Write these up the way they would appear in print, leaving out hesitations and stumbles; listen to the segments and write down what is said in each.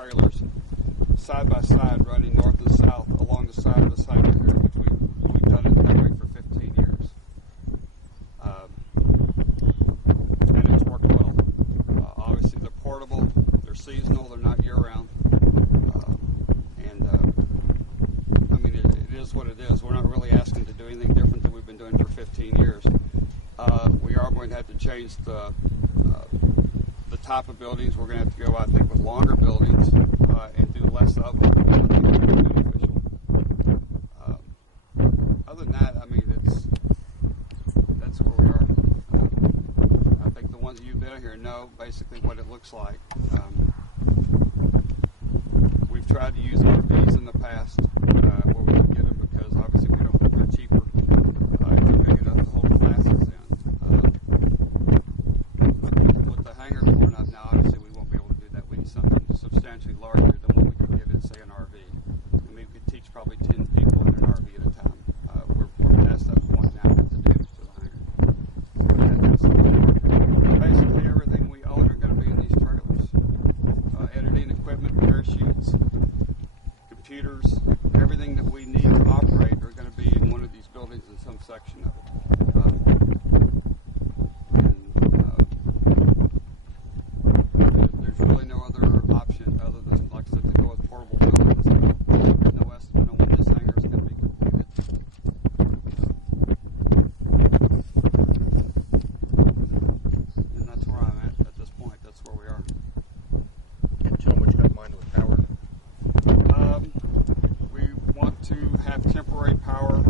trailers side by side running north and south along the side of the site here, which we've done it that way for 15 years. And it's worked well. Obviously they're portable, they're seasonal, they're not year-round. I mean, it is what it is. We're not really asking to do anything different than we've been doing for 15 years. We are going to have to change the type of buildings. We're going to have to go, I think, with longer buildings and do less of them. I think it's beneficial. Other than that, I mean, that's where we are. I think the ones that you've been here know basically what it looks like. We've tried to use RVs in the past where we could get them because obviously we don't think they're cheaper if they're big enough to hold classes in. With the hangar going up now, obviously we won't be able to do that. We need something substantially larger than what we could get in, say, an RV. I mean, we could teach probably 10 people in an RV at a time. We're past that point now with the damage to the hangar. Basically everything we own are going to be in these trailers. Editing equipment, parachutes, computers, everything that we need to operate are going to be in one of these buildings in some section of it. There's really no other option other than, like I said, to go with portable buildings. There's no estimate on when this hangar is going to be completed. And that's where I'm at this point. That's where we are. Can you tell them what you got in mind with power? We want to have temporary power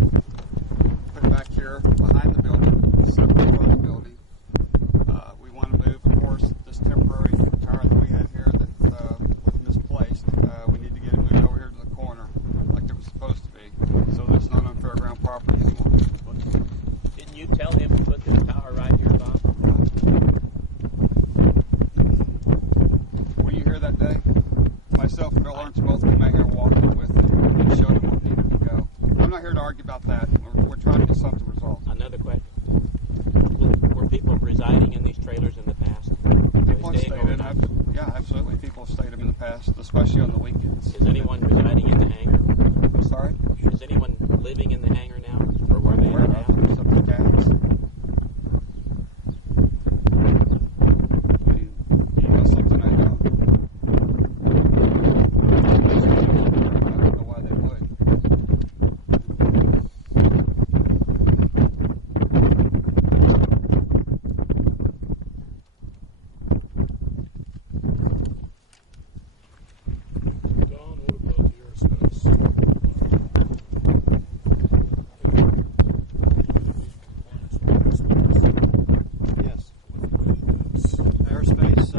put back here behind the building, separate from the building. We want to move, of course, this temporary tower that we had here that was misplaced. We need to get it moved over here to the corner like it was supposed to be, so that it's not on fairground property anymore. Didn't you tell him to put this tower right here, Bob? Were you here that day? Myself and Bill Lawrence both came out here and walked with him and showed him what needed to go. I'm not here to argue about that. We're trying to get something resolved. Another question. Were people residing in these trailers in the past? People have stayed in them. Yeah, absolutely. People have stayed in them in the past, especially on the weekends. Is anyone residing in the hangar? I'm sorry? Is anyone living in the hangar now? Or were they Where? now? Some of the cats. You know something I don't. I don't know why they would. Don, what about the airspace? Yes. Airspace,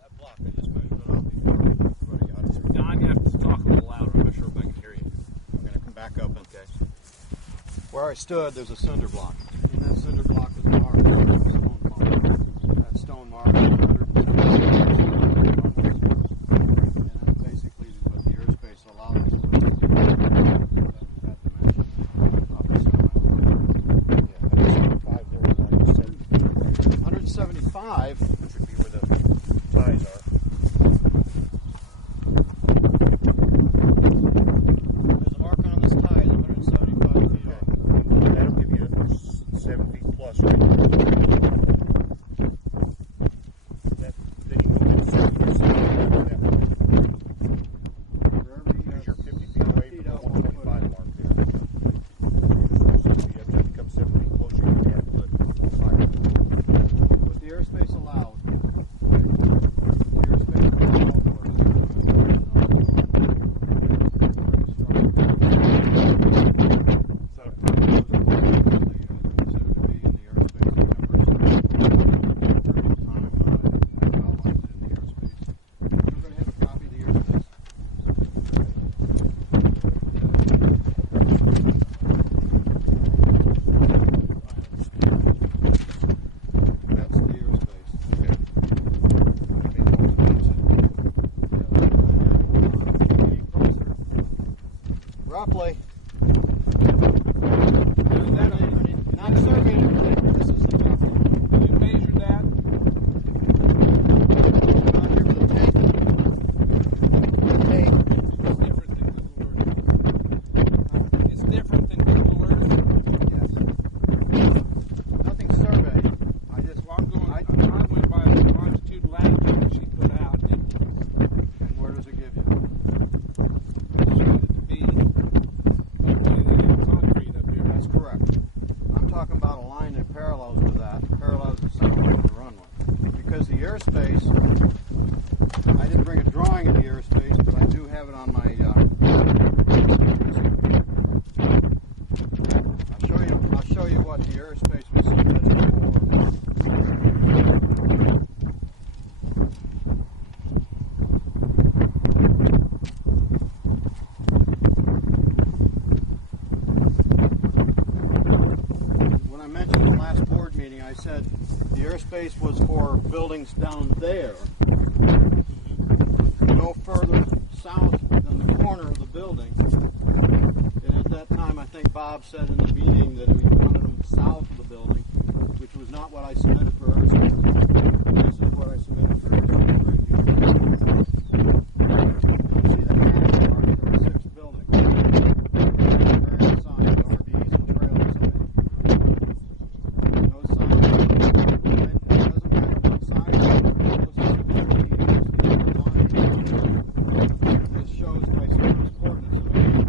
that block, I just measured it out before everybody got here. Don, you have to talk a little louder. I'm not sure if I can hear you. I'm going to come back up. Okay. Where I stood, there's a cinder block. And that cinder block was marked with a stone mark. That stone mark is 100. And that basically is what the airspace allows us to do. That dimension of the center line. Yeah, 175 there, like you said. 175, Which would be where the ties are. there's a mark on this tie, 175 feet. That'll give you roughly. Not surveyed. This is the roughly. You measured that? Out here with the tape. Tape. It's different than Google Earth. Yes. Nothing surveyed. I just. Well, I went by the longitude latitude that she put out. And where does it give you? It showed it to be concrete up here. That's correct. I'm talking about a line that parallels with that, parallels the center line of the runway. Because the airspace, I didn't bring a drawing of the airspace, but I do have it on my. I'll show you what the airspace was submitted for. When I mentioned the last board meeting, I said the airspace was for buildings down there, no further south than the corner of the building. And at that time, I think Bob said in the meeting that he wanted them south of the building, which was not what I submitted for airspace. This is what I submitted for airspace right here. You see the hash mark, there were 6 buildings. Various signs, RVs and trailers. Those signs, it doesn't matter what size, this shows my surface coordinates. The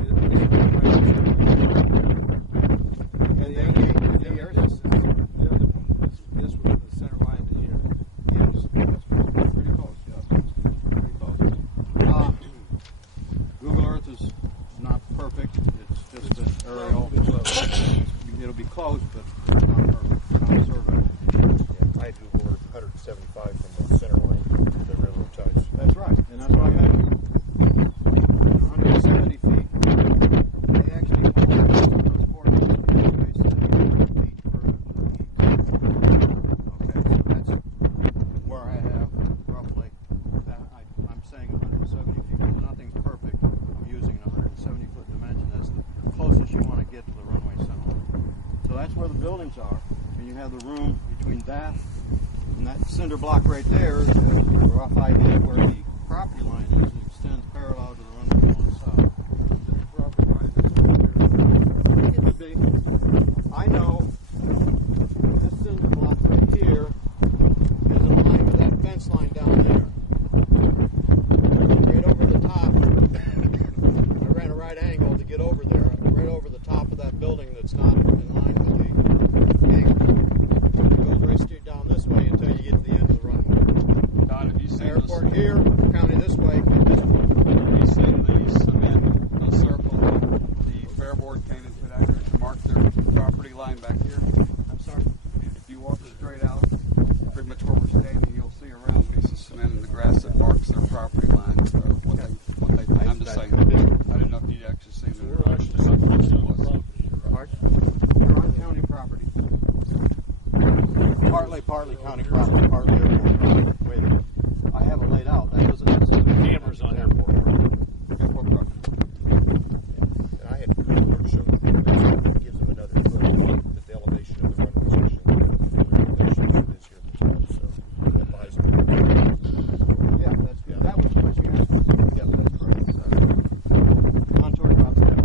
other one, this was the center line here. Yes, pretty close, yeah. Pretty close. Google Earth is not perfect. It's just an aerial. It'll be close, but it's not perfect. Not a survey. Yeah, I had Google Earth 175 from the center line to the railroad ties. That's right, and that's what I meant. 170 feet. They actually hold those coordinates. They said 100 feet further to the east. Okay, so that's where I have roughly. I'm saying 170 feet. Nothing's perfect. I'm using an 170-foot dimension. That's the closest you want to get to the runway center. So that's where the buildings are, and you have the room between that and that cinder block right there. Is a rough idea where the property line is. It extends parallel to the runway going south. It could be. I know this cinder block right here is in line with that fence line down there. Right over the top. I ran a right angle to get over there, right over the top of that building that's not in line with the angle. It goes right straight down this way until you get to the end of the runway. Don, have you seen Airport here, county this way, this way. Have you seen the cement, the circle that the Fair Board came and put out here to mark their property line back here? I'm sorry. If you walk straight out, pretty much where we're standing, you'll see a round piece of cement in the grass that marks their property line. So I'm just saying. I didn't know if you'd actually seen it. We're actually on county property. We're on county property. Partly county property, partly airport property. Wait a minute. I have it laid out. That doesn't necessarily. Cameras on airport. Airport property. And I had Google Earth show it. It gives them another foot that the elevation of the runway section and the elevation that is here at the top. So that buys them. Yeah, that's good. That was what you asked for. Yeah, that's correct. Contour drops down.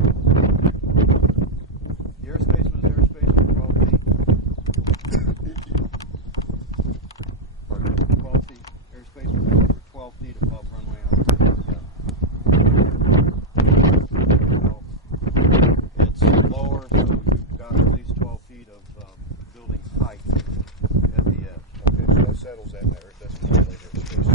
The airspace was airspace for 12 feet. 12 feet. Airspace was for 12 feet above runway elevation. So it's lower, so you've got at least 12 feet of building height at the edge. Okay, so that settles that matter. It doesn't violate airspace.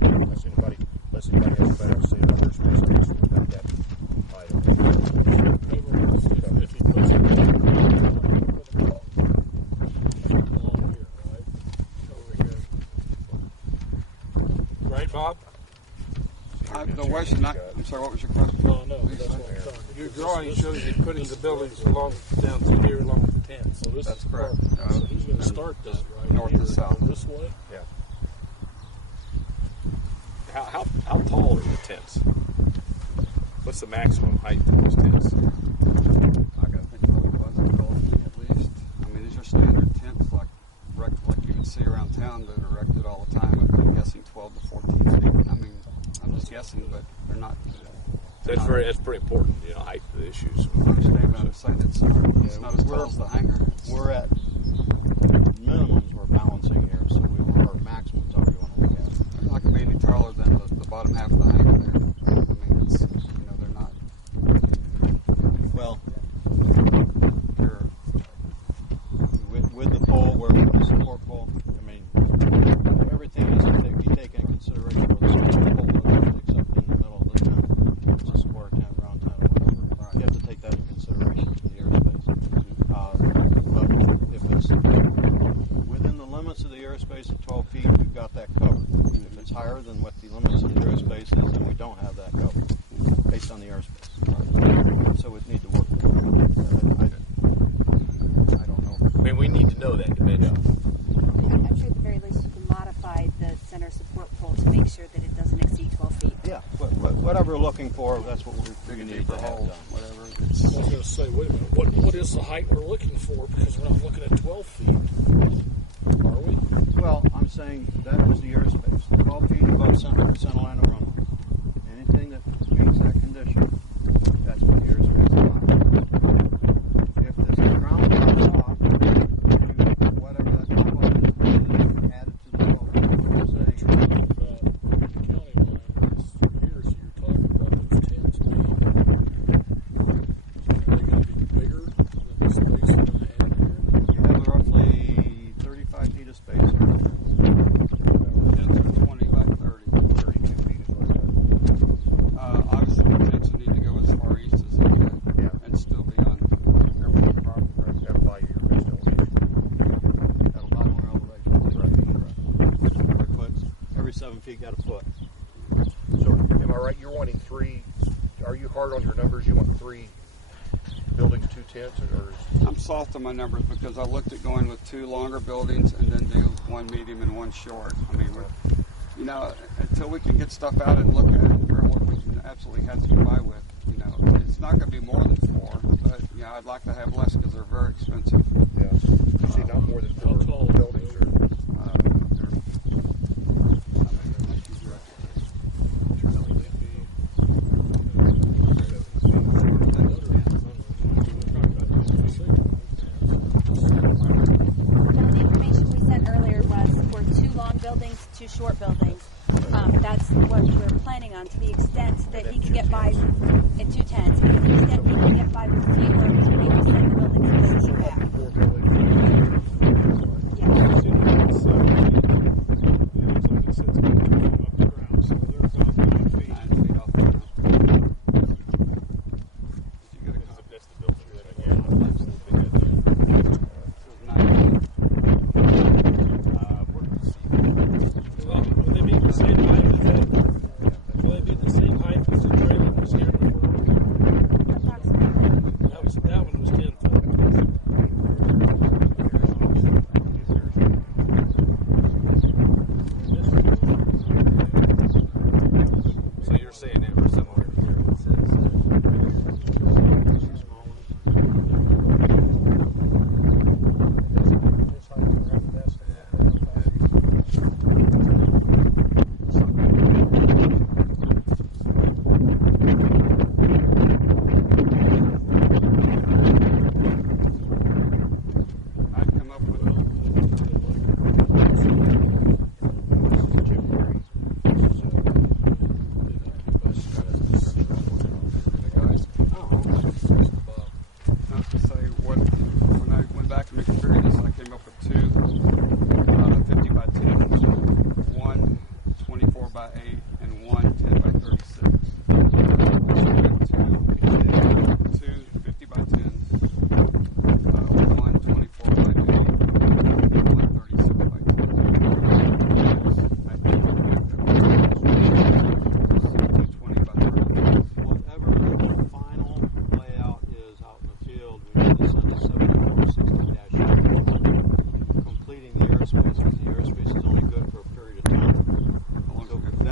Unless anybody has better to say about airspace, I guess we've got that item. If he puts it along here, right? Over here. Right, Bob? The West, I'm sorry, what was your question? Well, no, that's what I'm telling you. Your drawing shows you putting the buildings along down through here along with the tent. So this That's is correct. So he's going to start that right North here, to south. this way. Yeah. how tall are the tents? What's the maximum height of those tents? I gotta think probably about 12 feet at least. I mean, these are standard tents like you would see around town that are erected all the time. I'm guessing 12 to 14 feet. I mean, I'm just guessing, but they're not. That's pretty important, height of the issues. I understand, but I'm saying it's not as tall as the hangar. We're at minimums we're balancing here, so our maximums are we want to look at. They're not going to be any taller than the bottom half of the hangar there. I mean, it's, they're not. Well, with the pole, where the support pole, I mean, everything has to be taken into consideration with the support pole, except in the middle of the tent. It's a square tent, round tent, or whatever. Right. You have to take that into consideration for the airspace. But if it's within the limits of the airspace of 12 feet, we've got that covered. If it's higher than what the limits of the airspace is, then we don't have that covered, based on the airspace. Right. So we'd need to work with it. I don't know. I mean, we need to know that dimension. I'm sure at the very least you can modify the center support pole to make sure that it doesn't exceed 12 feet. Yeah, whatever we're looking for, that's what we need to have done. Whatever. I was going to say, wait a minute, what is the height we're looking for? Because we're not looking at 12 feet, are we? Well, I'm saying that was the airspace, 12 feet above center line of runway. Anything that meets that condition, that's what the airspace allows. If this ground drops off, whatever that top line is added to the 12 feet. We're saying, The county line is here, so you're talking about those tents being, are they going to be bigger than the space we're going to have here? you have roughly 35 feet of space here. 20 by 30. 32 feet is what that. Obviously, the tents would need to go as far east as they can, and still be on airport property. That'll buy you your best elevation. That'll buy more elevation. Every foot, every 7 feet got a foot. So, am I right? You're wanting 3? Are you hard on your numbers? You want 3 buildings, 2 tents, or is I'm soft on my numbers because I looked at going with 2 longer buildings and then do 1 medium and 1 short. I mean, until we can get stuff out and look at it and figure out what we can absolutely have to get by with, it's not going to be more than 4, but I'd like to have less because they're very expensive. yeah? You see, not more than 4 tall? buildings, or Now, the information we sent earlier was for 2 long buildings, 2 short buildings. That's what we're planning on, to the extent that he can get by in 2 tents. To the extent he can get by with fewer, we will send the buildings back. 4 buildings. Yeah. Will they be the same height as that? Will they be the same height as the trailer was here before? Approximately. That one was 10 foot.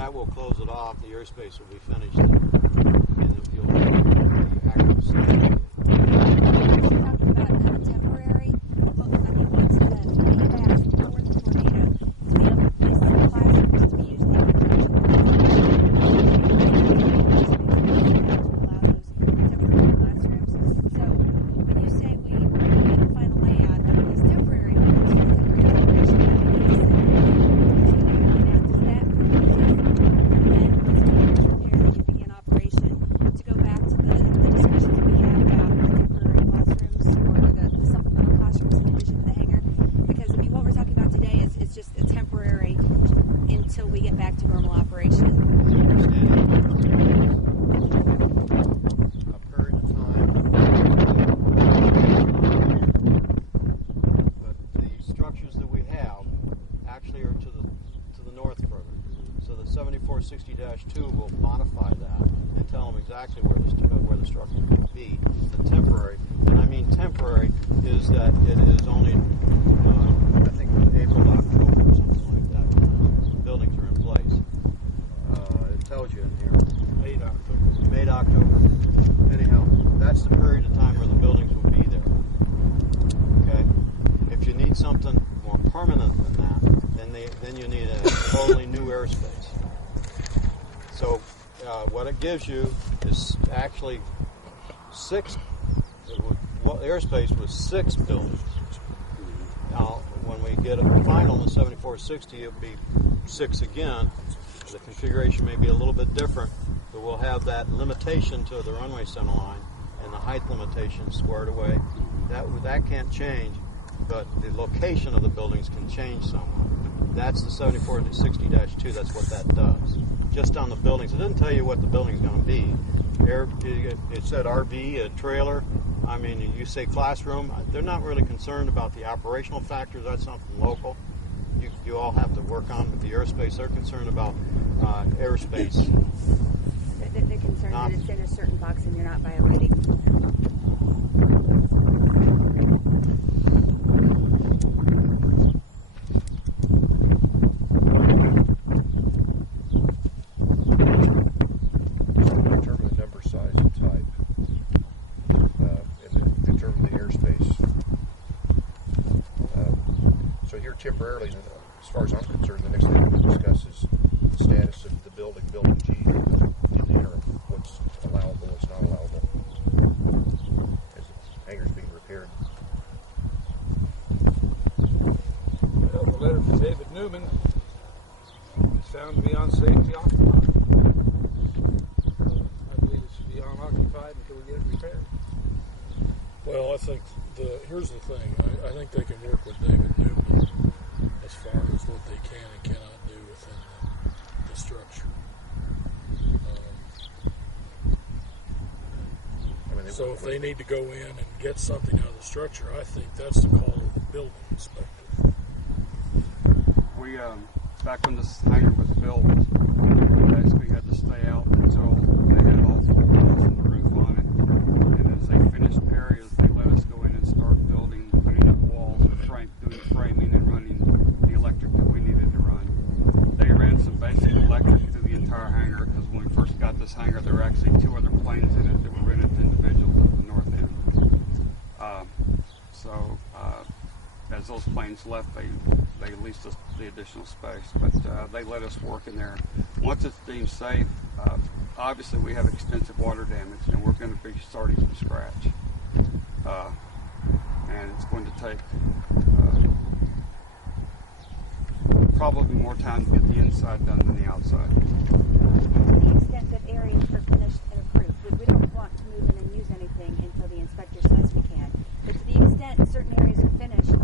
that will close it off. The airspace will be finished, and you'll be active safety. Talking about temporary. Well, I mean, once the impact before the tornado, to be able to place some classrooms to be used in the allow those temporary classrooms. So when you say we get the final layout of these temporary ones, temporary operation, does that then once we prepare that you begin operation to go back to the discussions we had about the temporary classrooms or the supplemental classrooms in addition to the hangar? Because I mean, what we're talking about today is just a temporary until we get back to normal operation. A period of time, but the structures that we have actually are to the north further. So the 7460-2 will modify that and tell them exactly where the structure is going to be. The temporary, and I mean temporary, is that it is only I think April, October, or something like that. Buildings are in place. It tells you in here. May to October. Anyhow, that's the period of time where the buildings will be there. Okay? If you need something more permanent than that, then you need a totally new airspace. So what it gives you is actually airspace with 6 buildings. Now, when we get a final in the 7460, it'll be 6 again. The configuration may be a little bit different, but we'll have that limitation to the runway center line and the height limitation squared away. That can't change, but the location of the buildings can change somewhat. That's the 7460-2. That's what that does. Just on the buildings. It doesn't tell you what the building's going to be. It said RV, a trailer. I mean, you say classroom. They're not really concerned about the operational factors. That's something local. You all have to work on with the airspace. They're concerned about airspace. They're concerned that it's in a certain box and you're not violating. Determine the number, size, and type. And determine the airspace. So here temporarily, as far as I'm concerned, the next thing we discuss is the status of the building G in the interim. What's allowable, what's not allowable. As the hangar's being repaired. Well, the letter from David Newman is found to be unsafely occupied. I believe it should be unoccupied until we get it repaired. Well, I think here's the thing. I think they can work with David Newman as far as what they can and cannot do within the structure. So if they need to go in and get something out of the structure, I think that's the call of the building inspector. We, back when this hangar was built, basically had to stay out until they had all 4 walls and the roof on it. And as they finished areas, they let us go in and start building, putting up walls and doing framing and running the electric that we needed to run. They ran some basic electric through the entire hangar because when we first got this hangar, there were actually 2 other planes in it that were rented to individuals at the north end. As those planes left, they leased us the additional space, but they let us work in there. Once it's deemed safe, obviously we have extensive water damage, and we're going to be starting from scratch. And it's going to take probably more time to get the inside done than the outside. To the extent that areas are finished and approved, we don't want to move in and use anything until the inspector says we can. But to the extent certain areas are finished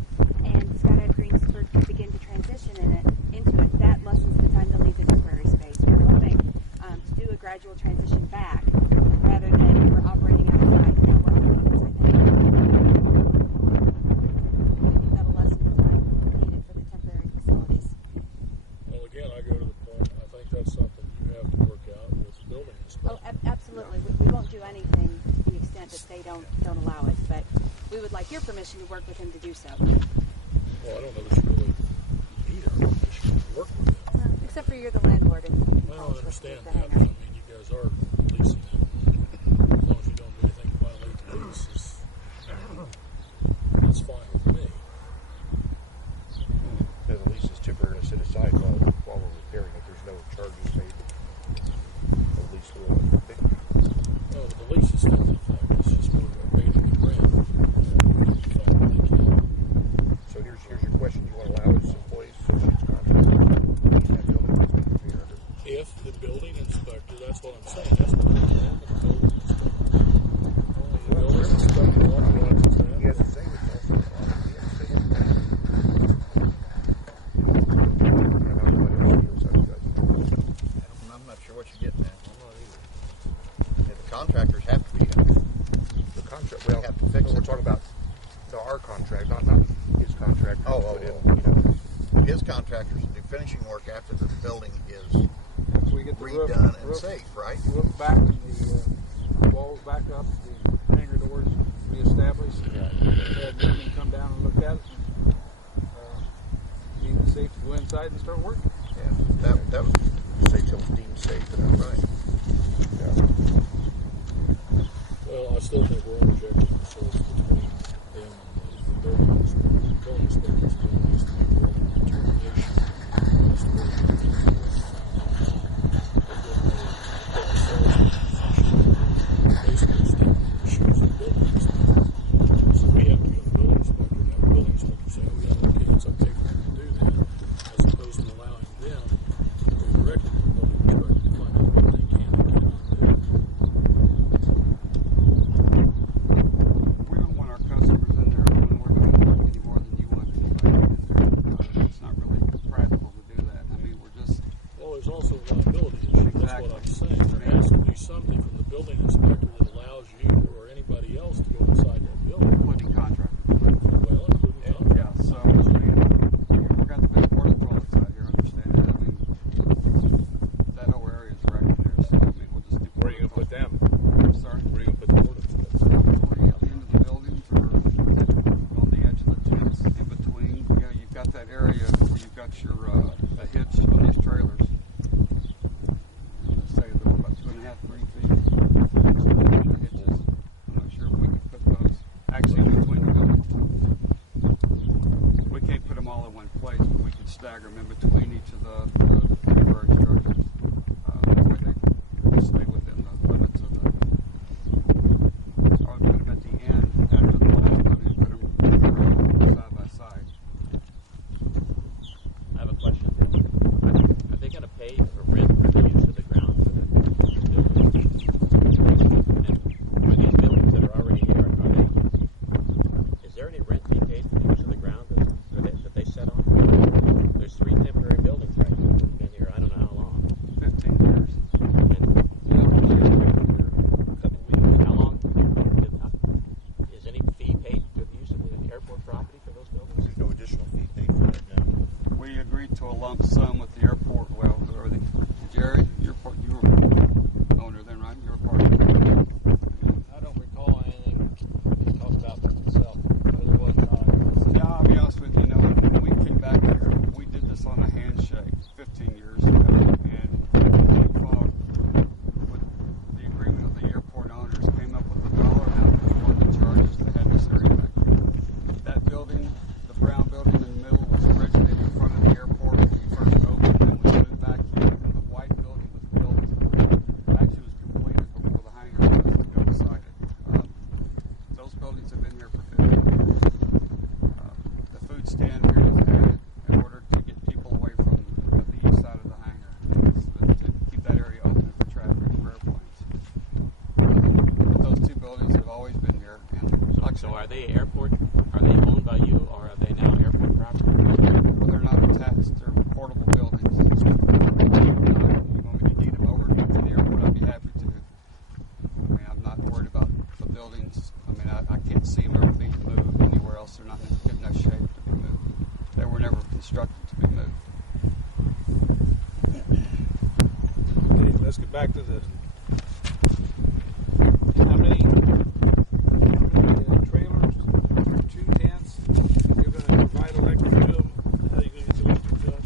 and Scott and Greensburg can begin to transition into it, that lessens the time they'll need the temporary space. We're hoping to do a gradual transition back rather than we're operating outside and now we're operating inside the hangar. That'll lessen the time needed for the temporary facilities. Well, again, I go to the point, I think that's something you have to work out with the building inspector. Oh, absolutely. We won't do anything to the extent that they don't allow it, but we would like your permission to work with him to do so. Well, I don't know that you really need our permission to work with him. Except for you're the landlord and you can Well, I understand that, but I mean, you guys are leasing it. As long as you don't do anything to violate the lease, that's fine with me. The lease is temporarily set aside while we're repairing it. There's no charges paid. The lease will pick. No, the lease is still in effect. It's just we're abating the rent. So here's your question. You want to allow his employees, associates, contractors, that building inspector fee under? If the building inspector, that's what I'm saying, that's what I'm saying, the building inspector. Only the building inspector authorizes that. He has to say it's also he has to say it. I'm not sure what you're getting at. Yeah, the contractors have to be. The contract. Well, have to fix we're it. talking about our contract, not his contract. His contractors do finishing work after the building is We get the redone and roof safe, right? roof back and the walls back up, the hangar doors reestablished. Had Newman come down and look at it. Deemed it safe to go inside and start working. Yeah, that was Say till it's deemed safe, and that's right. Yeah. Well, I still think we're interjecting ourselves between them and the building inspector. The building inspector still needs to make their own determination as to whether they think basically step in the shoes of the building inspector. So we have to go to the building inspector and have the building inspector say, oh yeah, okay, it's okay for them to do that, as opposed to allowing them to go directly to the building inspector to find out what they can and cannot do. We don't want our customers in there when we're doing work any more than you want anybody in there. It's not really practical to do that. I mean, we're just, Well, there's also a liability issue. That's what I'm saying. There has to be something from the building inspector that allows you or anybody else to go inside that building. including contractors. Well, including Yeah, so, I mean, we've got the big border toilets out here, understand that. I mean, that whole area is wrecked here, so, I mean, we'll just do. Where are you going to put them? Sorry? Where are you going to put the porta potties? Probably at the end of the buildings or on the edge of the tents in between. You know, you've got that area where you've got your a hitch on these trailers. Let's say they're about 2.5, 3 feet. The hitches. I'm not sure if we could put those actually in between the buildings. We can't put them all in one place, but we could stagger them in between each of the temporary structures. That way they stay within the limits of the. Or put them at the end after the last building, put them side by side. I have a question. Are they going to pay for rent for the use of the ground for the building? And for these buildings that are already here, is there any rent being paid for the use of the ground that they set on? There's 3 temporary buildings right now that have been here, I don't know how long. 15 years. And a couple weeks. How long? Is any fee paid for the use of the airport property for those buildings? There's no additional fee paid for it now. We agreed to a lump sum with the airport. Well, or the Jerry, you were owner then, right? You were part of it. I don't recall anything talked about myself. There was not. Yeah, I'll be honest with you. You know, when we came back here, we did this on a handshake 15 years ago, and we followed with the agreement of the airport owners, came up with a dollar amount for the charges that had this area back here. That building, the brown building in the middle, was originally in front of the airport when we first opened, and we moved back here, and the white building was built. Actually, was completed before the hangar was to go beside it. Those buildings have been here for 50 years. The food stand here was added in order to get people away from the east side of the hangar, to keep that area open for traffic for airplanes. But those 2 buildings have always been here, and like I So said, are they airport? Are they owned by you, or are they now airport property? well, they're not attached. They're portable buildings. You want me to deed them over to the airport? I'd be happy to. I mean, I'm not worried about the buildings. I mean, I can't see them ever being moved anywhere else. They're not in good enough shape to be moved. They were never constructed to be moved. Okay, let's get back to this. How many trailers or 2 tents? You're going to provide electric to them? How are you going to get the electric to them?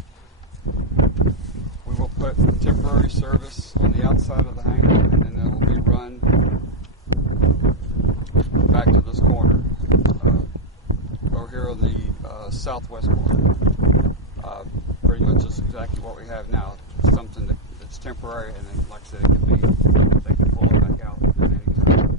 We will put put temporary service on the outside of the hangar, and then it will be run back to this corner, over here on the southwest corner. Pretty much just exactly what we have now. Something that's temporary, and then, like I said, it could be, they can pull it back out at any time.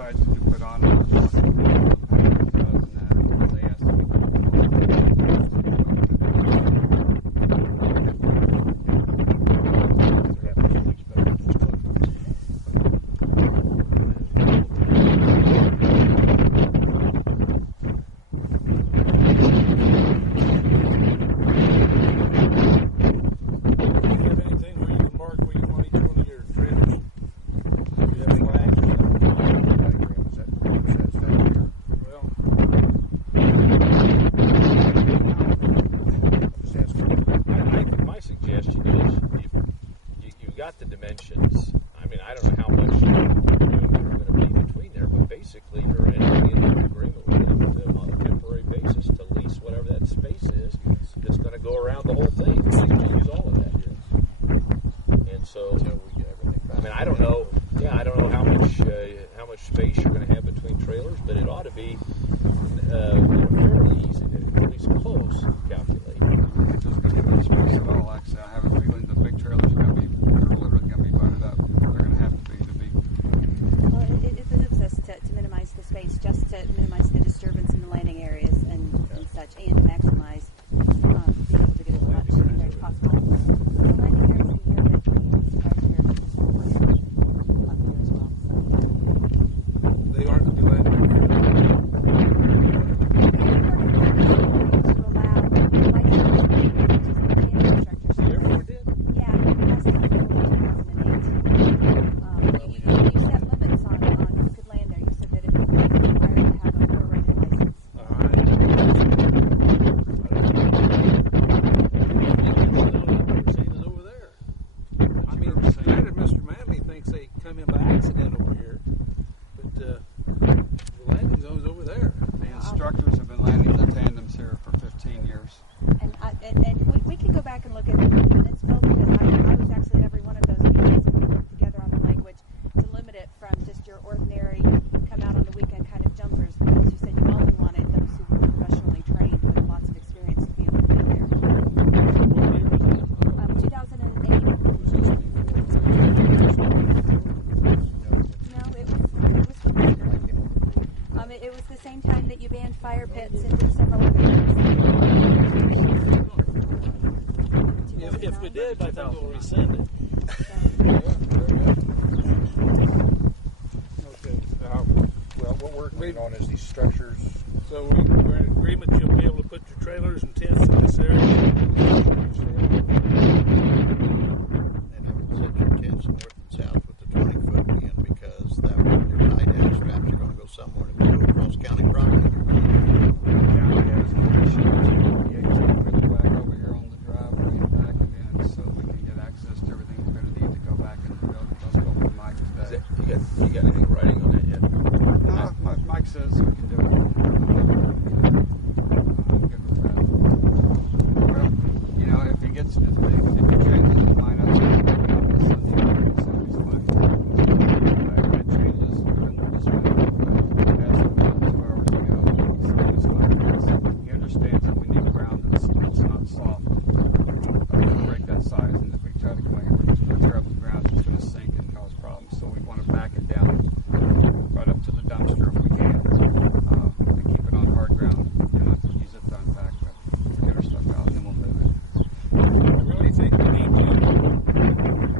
satisfactory? but it ought to be fairly easy to at least close calculate. It doesn't give much space at all. Actually, I have a feeling the big trailers are going to be literally going to be butted up. They're going to have to be Well, it behooves us to minimize the space, just to minimize the disturbance in the landing areas and such, and to maximize being able to get as much in there as possible. The landing areas in here that we use right here is up here as well. They aren't going to be landing. To allow light infrastructure. The airport did? Yeah, it has to be built in 2008. You set limits on who could land there. You said that it would be required to have a four-rated license. Over there. I mean, granted, Mr. Manley thinks they come in by accident over here, but the landing zone's over there. The instructors have been landing the tandems here for 15 years. And we can go back and look at the minutes, Phil, because I was actually at every one of those meetings, and we worked together on the language to limit it from just your ordinary come out on the weekend kind of jumpers, because you said you only wanted those who were professionally trained with lots of experience to be able to be there. 2008. No, it was the same time that you banned fire pits and did several other things. If we did, I think we'll rescind it. Okay. Well, what we're agreeing on is these structures. So we're in agreement you'll be able to put your trailers and tents in this area. And I would set your tents north and south with the 20-foot in, because that way your tie-down straps are going to go somewhere to go across county property. County has no issues. The 18-foot back over here on the driveway and back again, so we can get access to everything we're going to need to go back in the building. Let's go with Mike today. You got anything writing on that yet? Mike says we can do it. I'm good with that. Well, you know, if he changes his mind, I'll Sunday morning, so he's fine. If it changes, then we'll just wait. As of 2 hours ago, he's fine. He understands that we need ground that's not soft. Break that size, and if we try to come out here, we're just going to tear up the ground, it's going to sink and cause problems. So we want to back it down right up to the dumpster if we can, and keep it on hard ground, and not use it to unpack, but get our stuff out, and then we'll move it. I really think we need to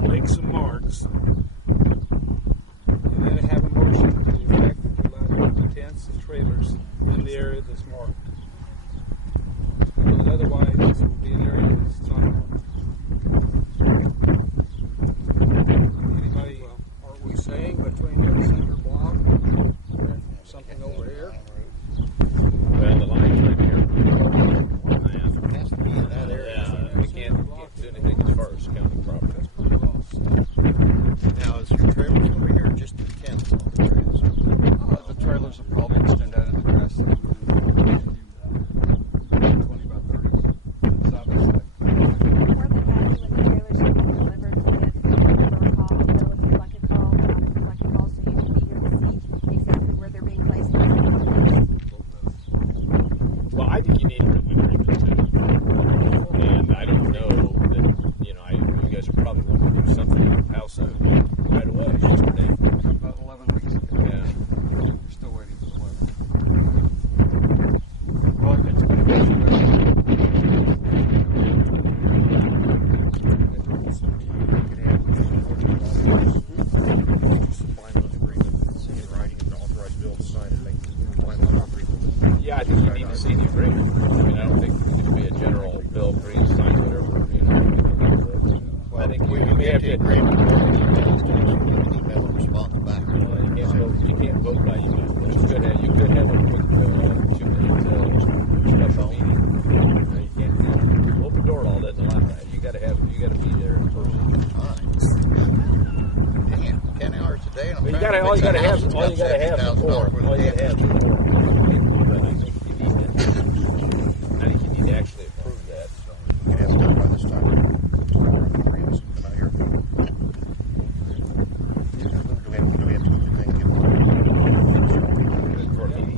make some marks and then have a motion to the effect that we allow to put the tents and trailers in the area that's marked. Because otherwise, this will be an area that's not marked. Anybody? Are we saying between the center block and something over here? Well, the line's right here. It has to be in that area. Yeah, we can't do anything as far as county property. That's pretty close. Now, is your trailers over here or just the tents on the trails? The trailers will probably extend out of the grass. 20 by 30 side by side. More than happy when the trailers are being delivered to give a call, Bill, if you'd like a call, John, if you'd like a call, so you can be here to see exactly where they're being placed. Well, I think you need a written agreement too. And I don't know that, you guys are probably going to do something how soon? Right away, yesterday. About 11 weeks ago. Yeah. We're still waiting for the weather. Well, if it's been Yeah, I think you need to see the agreement. I mean, I don't think it's going to be a general bill, green sign, whatever, I think we may have to agreement. Email and response back. you can't vote by email, but you could have a quick 2-minute special meeting. You can't open door all doesn't allow that. You got to be there in person. All right. Damn, 10 hours a day. And I'm Well, trying to all you fix got a to house have that's got $70,000 worth of damage. But I think you need to actually approve that. So. We have to do it by this time. Agreements come out here. Do we have to do anything? For me,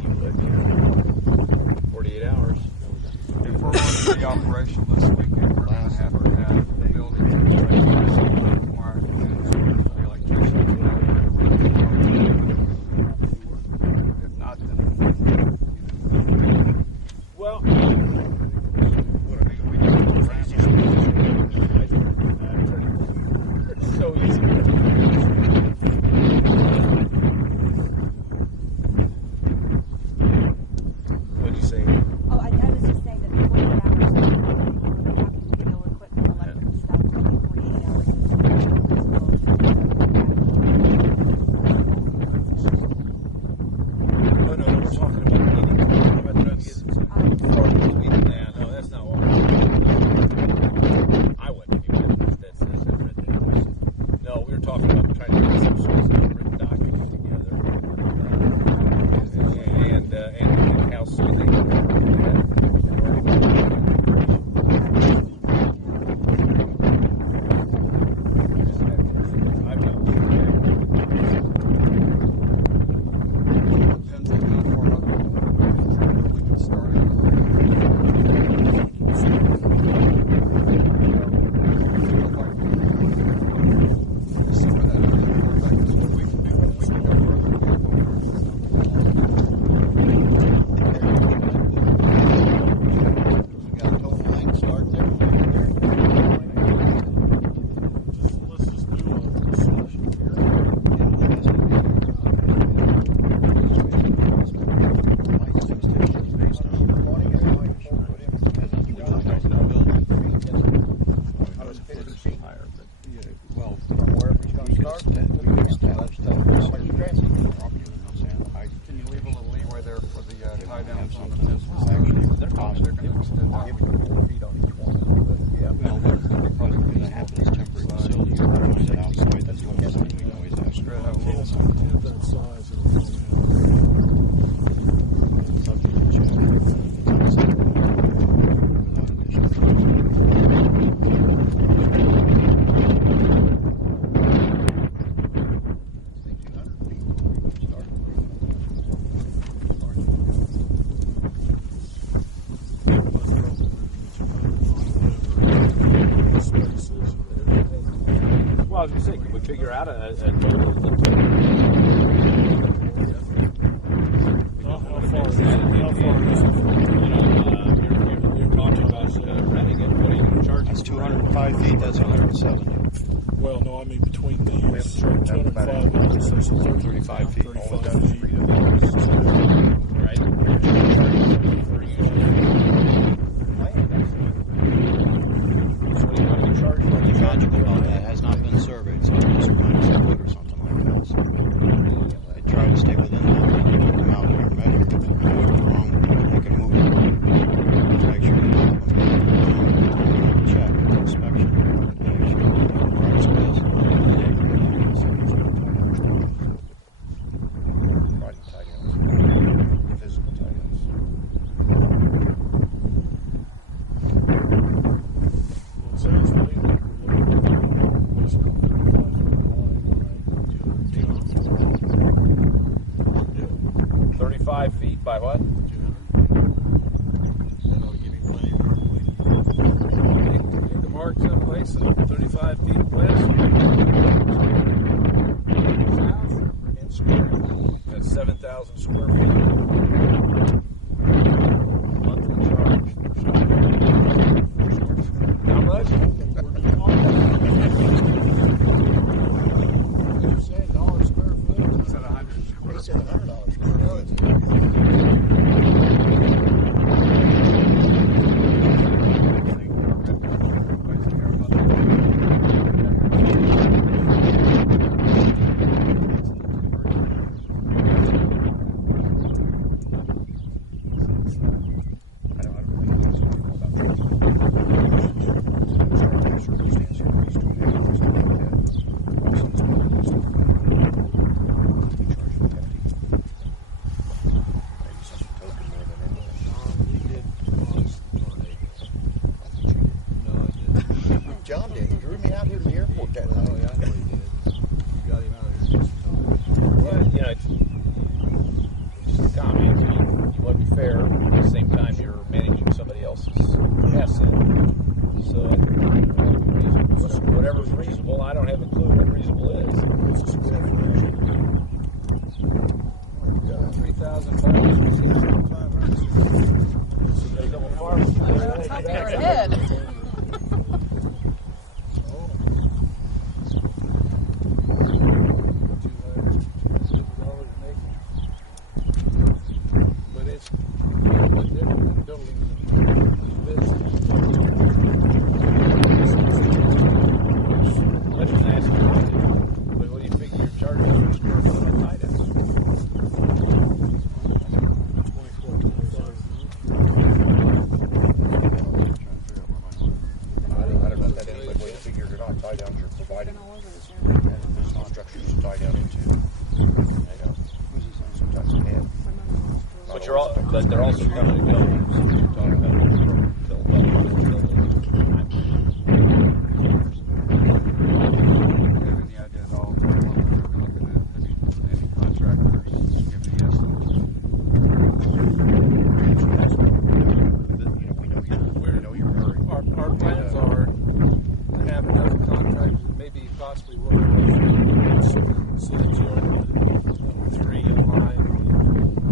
tie downs on the fences. Actually, They're probably going to extend out 4 feet on each one. But yeah, well, they're probably going to have this temporary facility behind it outside that's going to we can always have spread out a little Kids bit. of that size and we'll have subject to check. It's outside without an issue. 200 feet. Well, I was going to say, can we figure out a total? How far is it? How far is it? You're talking about renting it. What are you going to charge? That's 205 feet, that's 170. Well, no, I mean between these. We have to start talking about it. 205 so 35 feet. 35 Down the feet. street. Right. So what do you want to charge? What's magical about that has not been surveyed, so it's minus a foot or something like that. So I try to stay within that. Come out here and measure. If it's wrong, I can move it. To make sure you have them. Check, inspection, make sure the right space. Riding tie downs. Physical tie downs. Well, it sounds to me like we're looking at basically 35 feet by what? Take the marks in place at 35 feet west. South and square. That's 7,000 square feet. Monthly charge. How much? You're saying $1 square foot? It's at 100 square. He said $100 square foot. John did. He drew me out here to the airport that night. Oh, yeah, I know he did. You got him out of here. Well, you know, it's just a comment. You want to be fair. At the same time, you're managing somebody else's asset. So, whatever's reasonable, I don't have a clue what reasonable is. It's a square footage. You got 3,500. Top of your head. But it's different than buildings and business. Let's just ask you, what do you figure your charges for square foot on tie downs? I don't know if that anybody way to figure it out. Tie downs are provided. And there's no structures to tie down into. I know. Sometimes you can. But they're also coming to buildings. Talking about Have any idea at all what we're looking at? Any contractors give any estimates? We know you're hurrying. Our plans are to have another contractor, maybe possibly work with CNGO, number 3 in line,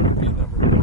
would be number 1.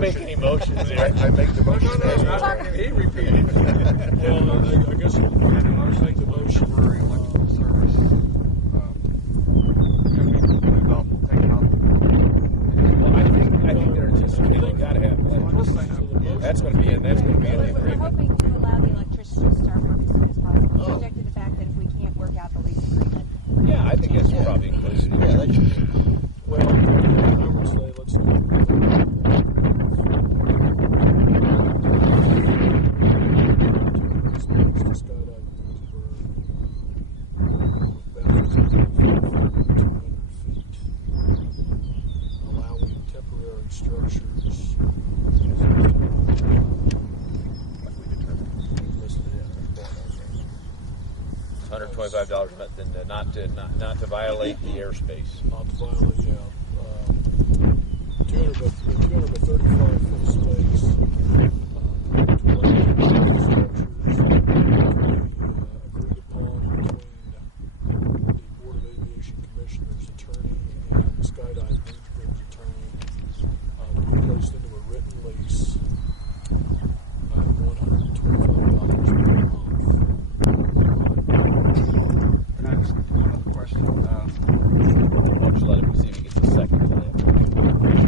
don't make any motions here. I make the motion. He repeated. Well, I guess And a motion make the motion. temporary electrical service. Taken off. Well, I think they're anticipating they gotta have I'm just electric. saying. That's gonna be in the We're agreement. hoping to allow the electrician to start work as soon as possible, subject to the fact that if we can't work out the lease agreement. Yeah, I think that's probably inclusive. Yeah, that should be. Well, I would say let's do allowing temporary structures listed in. $125 a month, and not to violate the airspace. Not to violate, yeah. 200 by 35 foot space. To allow temporary structures agreed upon between the Board of Aviation Commissioner's attorney and the Skydive Greensburg's attorney to be placed into a written lease at $125 per month. And I just one other question. Why don't you let him see if he gets a second to that?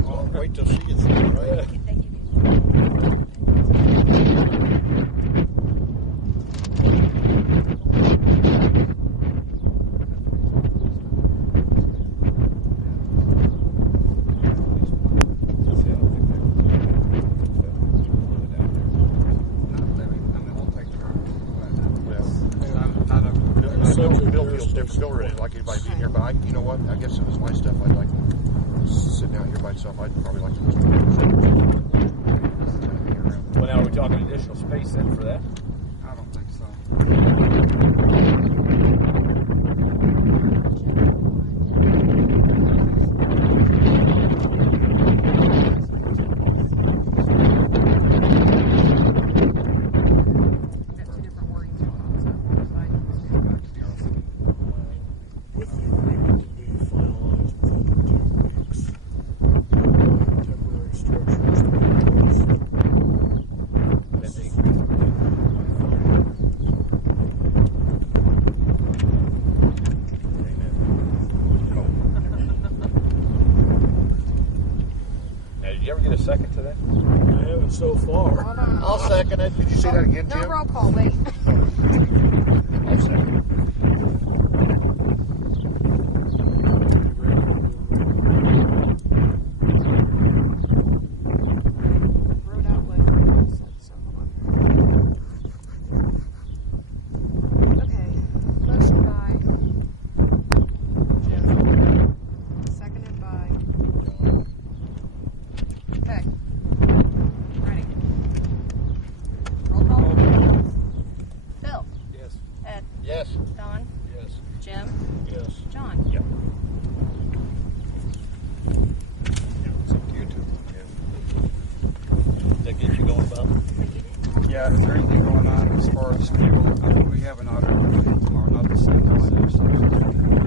Well, wait till she gets there, right? That you can We'll take care of it. Bill feels different. Bill really like anybody being here, but you know what? I guess if it's my stuff, I'd like sitting out here by myself. I'd probably like to just Well, now are we talking additional space then for that? I don't think so. With the agreement to be finalized within 2 weeks, temporary structures to be placed. Now, did you ever get a second to that? I haven't so far. Hold on. I'll second it. Did you say that again, Jim? No roll call, wait. I'll second it. Wrote out what you said, so hold on. Okay. Motion by Jim. Seconded by. Okay. Ready. Roll call. Bill. Yes. Ed. Yes. Don. Yes. Jim. Yes. John. Yep. It's up to you two. Does that get you going, Bob? Yeah, is there anything going on as far as fuel? I mean, we have an audit tomorrow, not the same time.